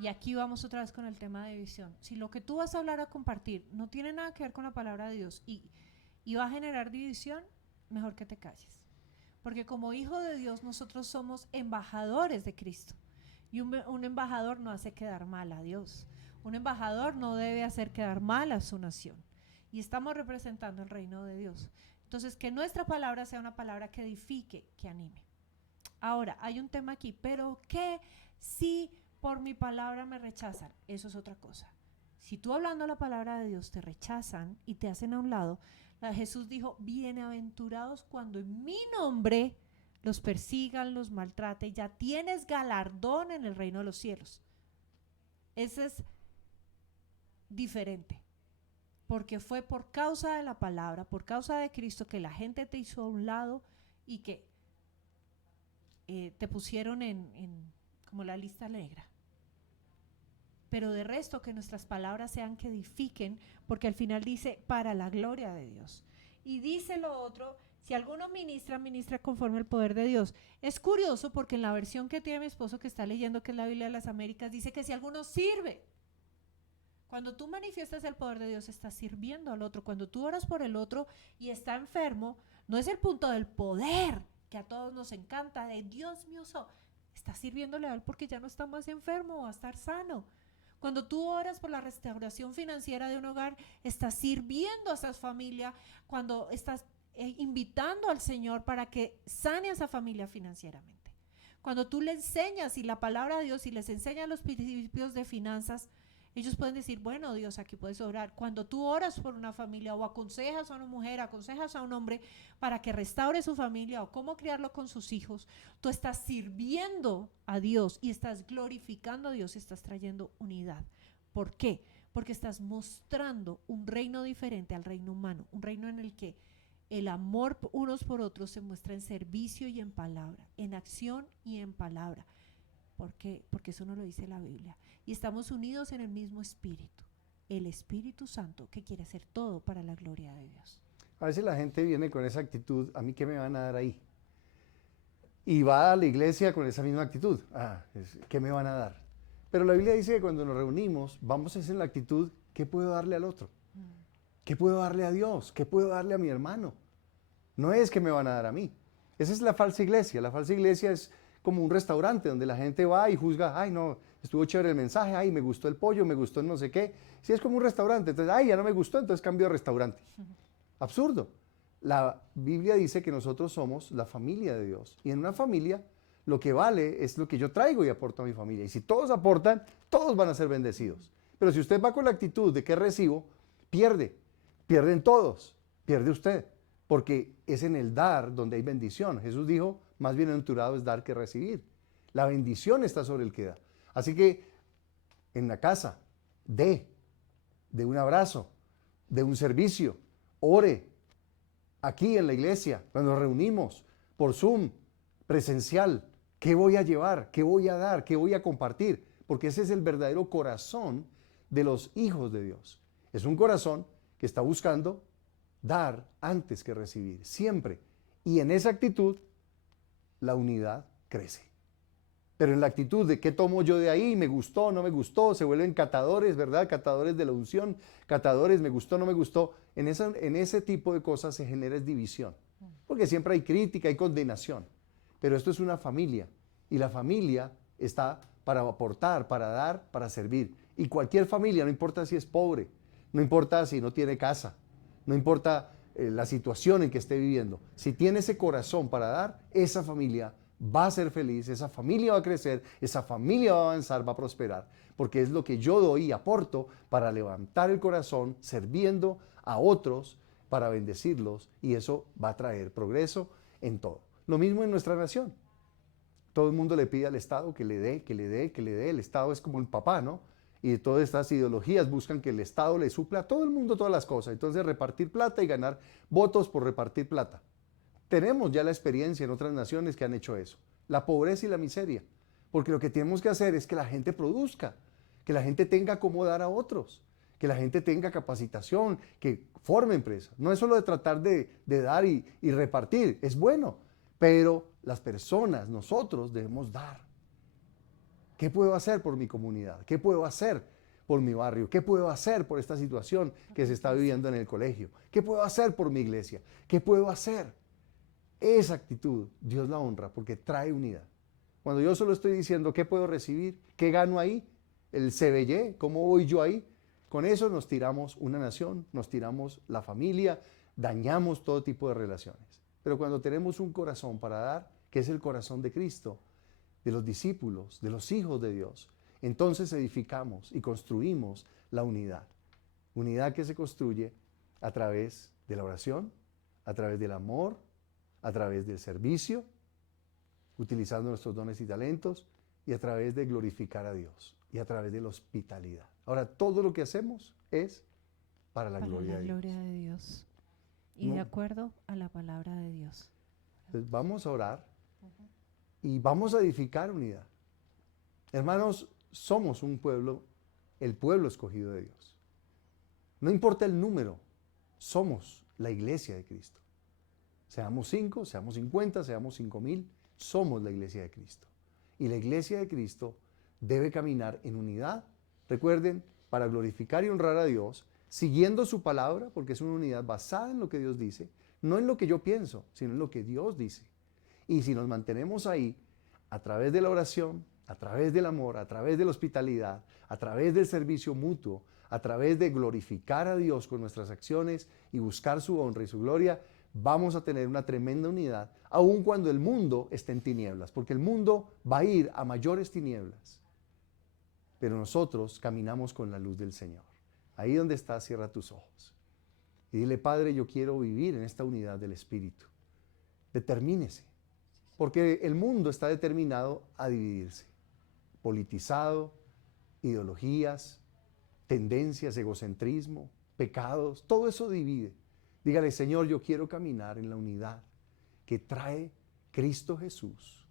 Y aquí vamos otra vez con el tema de visión. Si lo que tú vas a hablar a compartir no tiene nada que ver con la palabra de Dios y va a generar división, mejor que te calles. Porque como hijo de Dios nosotros somos embajadores de Cristo. Y un embajador no hace quedar mal a Dios. Un embajador no debe hacer quedar mal a su nación. Y estamos representando el reino de Dios. Entonces, que nuestra palabra sea una palabra que edifique, que anime. Ahora, hay un tema aquí, pero ¿qué si por mi palabra me rechazan? Eso es otra cosa. Si tú hablando la palabra de Dios te rechazan y te hacen a un lado, Jesús dijo, bienaventurados cuando en mi nombre los persigan, los maltraten, ya tienes galardón en el reino de los cielos. Ese es diferente, porque fue por causa de la palabra, por causa de Cristo, que la gente te hizo a un lado y que te pusieron en como la lista negra. Pero de resto que nuestras palabras sean que edifiquen, porque al final dice para la gloria de Dios. Y dice lo otro, si alguno ministra conforme al poder de Dios. Es curioso porque en la versión que tiene mi esposo que está leyendo, que es la Biblia de las Américas, dice que si alguno sirve. Cuando tú manifiestas el poder de Dios, estás sirviendo al otro. Cuando tú oras por el otro y está enfermo, no es el punto del poder que a todos nos encanta, de Dios mío, estás sirviéndole a él porque ya no está más enfermo, va a estar sano. Cuando tú oras por la restauración financiera de un hogar, estás sirviendo a esa familia, cuando estás invitando al Señor para que sane a esa familia financieramente. Cuando tú le enseñas y la palabra de Dios y les enseñas los principios de finanzas, ellos pueden decir, bueno, Dios, aquí puedes orar. Cuando tú oras por una familia o aconsejas a una mujer, aconsejas a un hombre para que restaure su familia o cómo criarlo con sus hijos, tú estás sirviendo a Dios y estás glorificando a Dios y estás trayendo unidad. ¿Por qué? porque estás mostrando un reino diferente al reino humano, un reino en el que el amor unos por otros se muestra en servicio y en palabra, en acción y en palabra. ¿Por qué? Porque eso no lo dice la Biblia. Y estamos unidos en el mismo espíritu, el Espíritu Santo, que quiere hacer todo para la gloria de Dios. A veces la gente viene con esa actitud, ¿a mí qué me van a dar ahí? Y va a la iglesia con esa misma actitud, ¿qué me van a dar? Pero la Biblia dice que cuando nos reunimos, vamos a hacer la actitud, ¿qué puedo darle al otro? ¿Qué puedo darle a Dios? ¿Qué puedo darle a mi hermano? No es que me van a dar a mí. Esa es la falsa iglesia. La falsa iglesia es como un restaurante donde la gente va y juzga, ay no, estuvo chévere el mensaje, ay me gustó el pollo, me gustó el no sé qué. Si es como un restaurante, entonces, ay ya no me gustó, entonces cambio de restaurante. Absurdo. La Biblia dice que nosotros somos la familia de Dios. Y en una familia lo que vale es lo que yo traigo y aporto a mi familia. Y si todos aportan, todos van a ser bendecidos. Pero si usted va con la actitud de que recibo, pierde. Pierden todos. Pierde usted. Porque es en el dar donde hay bendición. Jesús dijo, más bienaventurado es dar que recibir. La bendición está sobre el que da. Así que en la casa, de un abrazo, de un servicio, ore. Aquí en la iglesia, cuando nos reunimos por Zoom, presencial, ¿qué voy a llevar? ¿Qué voy a dar? ¿Qué voy a compartir? Porque ese es el verdadero corazón de los hijos de Dios. Es un corazón que está buscando dar antes que recibir, siempre. Y en esa actitud, la unidad crece. Pero en la actitud de qué tomo yo de ahí, me gustó, no me gustó, se vuelven catadores, ¿verdad? Catadores de la unción, catadores, me gustó, no me gustó. En ese tipo de cosas se genera división. Porque siempre hay crítica, hay condenación. Pero esto es una familia. Y la familia está para aportar, para dar, para servir. Y cualquier familia, no importa si es pobre, no importa si no tiene casa, no importa la situación en que esté viviendo. Si tiene ese corazón para dar, esa familia va a ser feliz, esa familia va a crecer, esa familia va a avanzar, va a prosperar, porque es lo que yo doy y aporto para levantar el corazón, sirviendo a otros, para bendecirlos, y eso va a traer progreso en todo. Lo mismo en nuestra nación. Todo el mundo le pide al Estado que le dé, que le dé, que le dé. El Estado es como el papá, ¿no? Y todas estas ideologías buscan que el Estado le supla a todo el mundo todas las cosas. Entonces repartir plata y ganar votos por repartir plata. Tenemos ya la experiencia en otras naciones que han hecho eso. La pobreza y la miseria. Porque lo que tenemos que hacer es que la gente produzca, que la gente tenga cómo dar a otros, que la gente tenga capacitación, que forme empresas. No es solo de tratar de dar y repartir, es bueno, pero las personas, nosotros debemos dar. ¿Qué puedo hacer por mi comunidad? ¿Qué puedo hacer por mi barrio? ¿Qué puedo hacer por esta situación que se está viviendo en el colegio? ¿Qué puedo hacer por mi iglesia? ¿Qué puedo hacer? Esa actitud Dios la honra porque trae unidad. Cuando yo solo estoy diciendo qué puedo recibir, qué gano ahí, el CBY, cómo voy yo ahí, con eso nos tiramos una nación, nos tiramos la familia, dañamos todo tipo de relaciones. Pero cuando tenemos un corazón para dar, que es el corazón de Cristo, de los discípulos, de los hijos de Dios, entonces edificamos y construimos la unidad. Unidad que se construye a través de la oración, a través del amor, a través del servicio, utilizando nuestros dones y talentos, y a través de glorificar a Dios, y a través de la hospitalidad. Ahora, todo lo que hacemos es para la gloria de Dios. Y de acuerdo a la palabra de Dios. Entonces vamos a orar y vamos a edificar unidad. Hermanos, somos un pueblo, el pueblo escogido de Dios. No importa el número, somos la iglesia de Cristo. Seamos 5, seamos 50, seamos 5,000, somos la iglesia de Cristo. Y la iglesia de Cristo debe caminar en unidad. Recuerden, para glorificar y honrar a Dios, siguiendo su palabra, porque es una unidad basada en lo que Dios dice, no en lo que yo pienso, sino en lo que Dios dice. Y si nos mantenemos ahí, a través de la oración, a través del amor, a través de la hospitalidad, a través del servicio mutuo, a través de glorificar a Dios con nuestras acciones y buscar su honra y su gloria, vamos a tener una tremenda unidad, aun cuando el mundo esté en tinieblas, porque el mundo va a ir a mayores tinieblas. Pero nosotros caminamos con la luz del Señor. Ahí donde estás, cierra tus ojos. Y dile, Padre, yo quiero vivir en esta unidad del Espíritu. Determínese. Porque el mundo está determinado a dividirse. Politizado, ideologías, tendencias, egocentrismo, pecados, todo eso divide. Dígale, Señor, yo quiero caminar en la unidad que trae Cristo Jesús,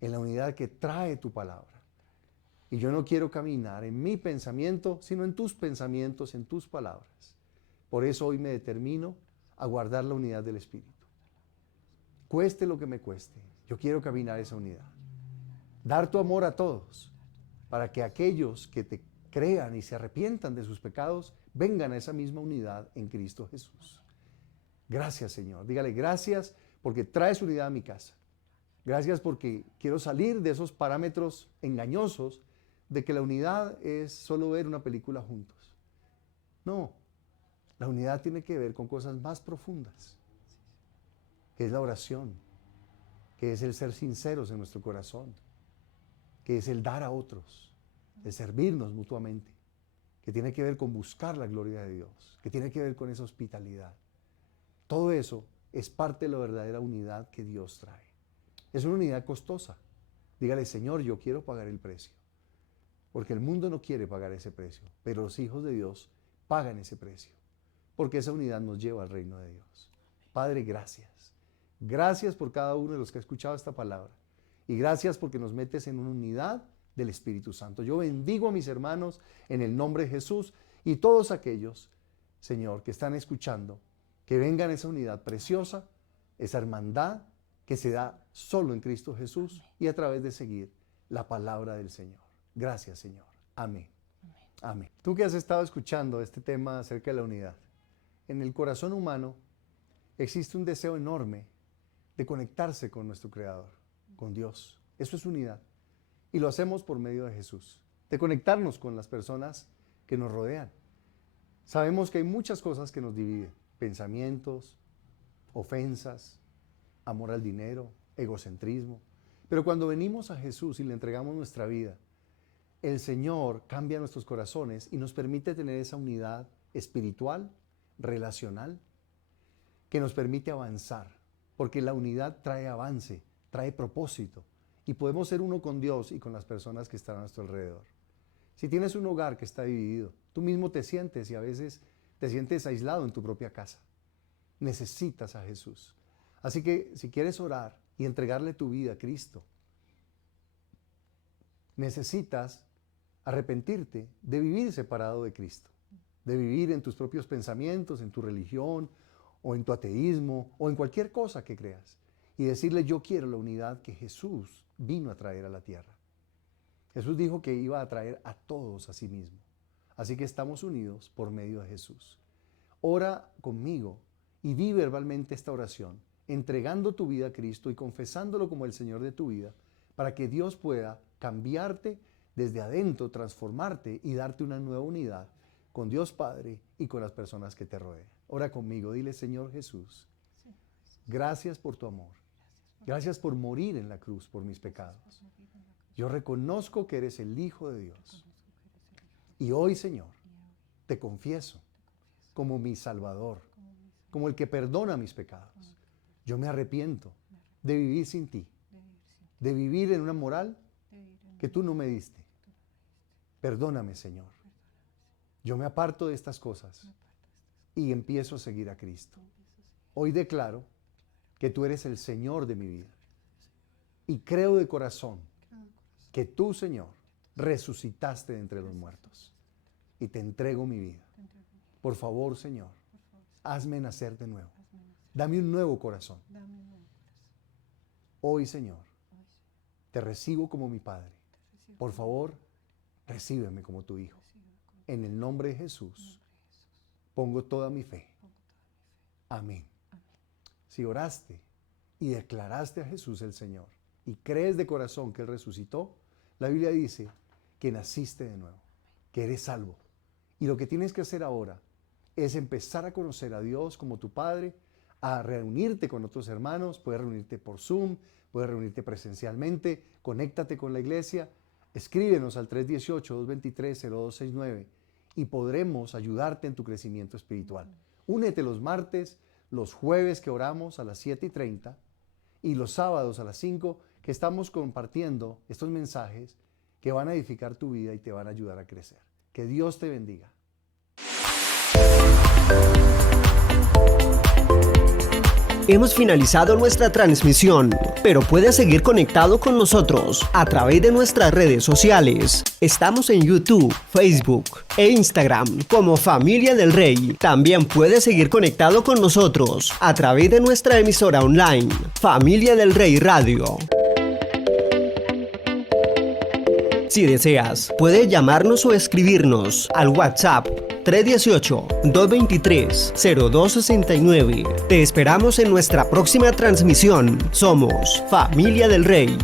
en la unidad que trae tu palabra. Y yo no quiero caminar en mi pensamiento, sino en tus pensamientos, en tus palabras. Por eso hoy me determino a guardar la unidad del Espíritu. Cueste lo que me cueste, yo quiero caminar esa unidad. Dar tu amor a todos, para que aquellos que te crean y se arrepientan de sus pecados, vengan a esa misma unidad en Cristo Jesús. Gracias, Señor. Dígale, gracias porque traes unidad a mi casa. Gracias porque quiero salir de esos parámetros engañosos de que la unidad es solo ver una película juntos. No, la unidad tiene que ver con cosas más profundas, que es la oración, que es el ser sinceros en nuestro corazón, que es el dar a otros, el servirnos mutuamente, que tiene que ver con buscar la gloria de Dios, que tiene que ver con esa hospitalidad. Todo eso es parte de la verdadera unidad que Dios trae. Es una unidad costosa. Dígale, Señor, yo quiero pagar el precio. Porque el mundo no quiere pagar ese precio, pero los hijos de Dios pagan ese precio. Porque esa unidad nos lleva al reino de Dios. Padre, gracias. Gracias por cada uno de los que ha escuchado esta palabra. Y gracias porque nos metes en una unidad del Espíritu Santo. Yo bendigo a mis hermanos en el nombre de Jesús y todos aquellos, Señor, que están escuchando, que vengan esa unidad preciosa, esa hermandad que se da solo en Cristo Jesús y a través de seguir la palabra del Señor. Gracias, Señor. Amén. Amén. Tú que has estado escuchando este tema acerca de la unidad, en el corazón humano existe un deseo enorme de conectarse con nuestro Creador, con Dios. Eso es unidad. Y lo hacemos por medio de Jesús, de conectarnos con las personas que nos rodean. Sabemos que hay muchas cosas que nos dividen, pensamientos, ofensas, amor al dinero, egocentrismo. Pero cuando venimos a Jesús y le entregamos nuestra vida, el Señor cambia nuestros corazones y nos permite tener esa unidad espiritual, relacional, que nos permite avanzar, porque la unidad trae avance, trae propósito, y podemos ser uno con Dios y con las personas que están a nuestro alrededor. Si tienes un hogar que está dividido, tú mismo te sientes y a veces te sientes aislado en tu propia casa. Necesitas a Jesús. Así que si quieres orar y entregarle tu vida a Cristo, necesitas arrepentirte de vivir separado de Cristo, de vivir en tus propios pensamientos, en tu religión, o en tu ateísmo, o en cualquier cosa que creas, y decirle, yo quiero la unidad que Jesús vino a traer a la tierra. Jesús dijo que iba a traer a todos a sí mismo. Así que estamos unidos por medio de Jesús. Ora conmigo y di verbalmente esta oración, entregando tu vida a Cristo y confesándolo como el Señor de tu vida, para que Dios pueda cambiarte desde adentro, transformarte y darte una nueva unidad con Dios Padre y con las personas que te rodean. Ora conmigo, dile, Señor Jesús, gracias por tu amor. Gracias por morir en la cruz por mis pecados. Yo reconozco que eres el Hijo de Dios. Y hoy, Señor, te confieso como mi Salvador, como el que perdona mis pecados. Yo me arrepiento de vivir sin ti, de vivir en una moral que tú no me diste. Perdóname, Señor. Yo me aparto de estas cosas y empiezo a seguir a Cristo. Hoy declaro que tú eres el Señor de mi vida. Y creo de corazón que tú, Señor, resucitaste de entre los muertos. Y te entrego mi vida. Por favor, Señor, hazme nacer de nuevo. Dame un nuevo corazón. Hoy, Señor, te recibo como mi Padre. Por favor, recíbeme como tu Hijo. En el nombre de Jesús, pongo toda mi fe. Amén. Si oraste y declaraste a Jesús el Señor y crees de corazón que Él resucitó, la Biblia dice que naciste de nuevo, que eres salvo. Y lo que tienes que hacer ahora es empezar a conocer a Dios como tu Padre, a reunirte con otros hermanos, puedes reunirte por Zoom, puedes reunirte presencialmente, conéctate con la iglesia, escríbenos al 318-223-0269 y podremos ayudarte en tu crecimiento espiritual. Únete los martes, los jueves que oramos a las 7:30 y los sábados a las 5 que estamos compartiendo estos mensajes que van a edificar tu vida y te van a ayudar a crecer. Que Dios te bendiga. Hemos finalizado nuestra transmisión, pero puedes seguir conectado con nosotros a través de nuestras redes sociales. Estamos en YouTube, Facebook e Instagram como Familia del Rey. También puedes seguir conectado con nosotros a través de nuestra emisora online, Familia del Rey Radio. Si deseas, puedes llamarnos o escribirnos al WhatsApp 318-223-0269. Te esperamos en nuestra próxima transmisión. Somos Familia del Rey.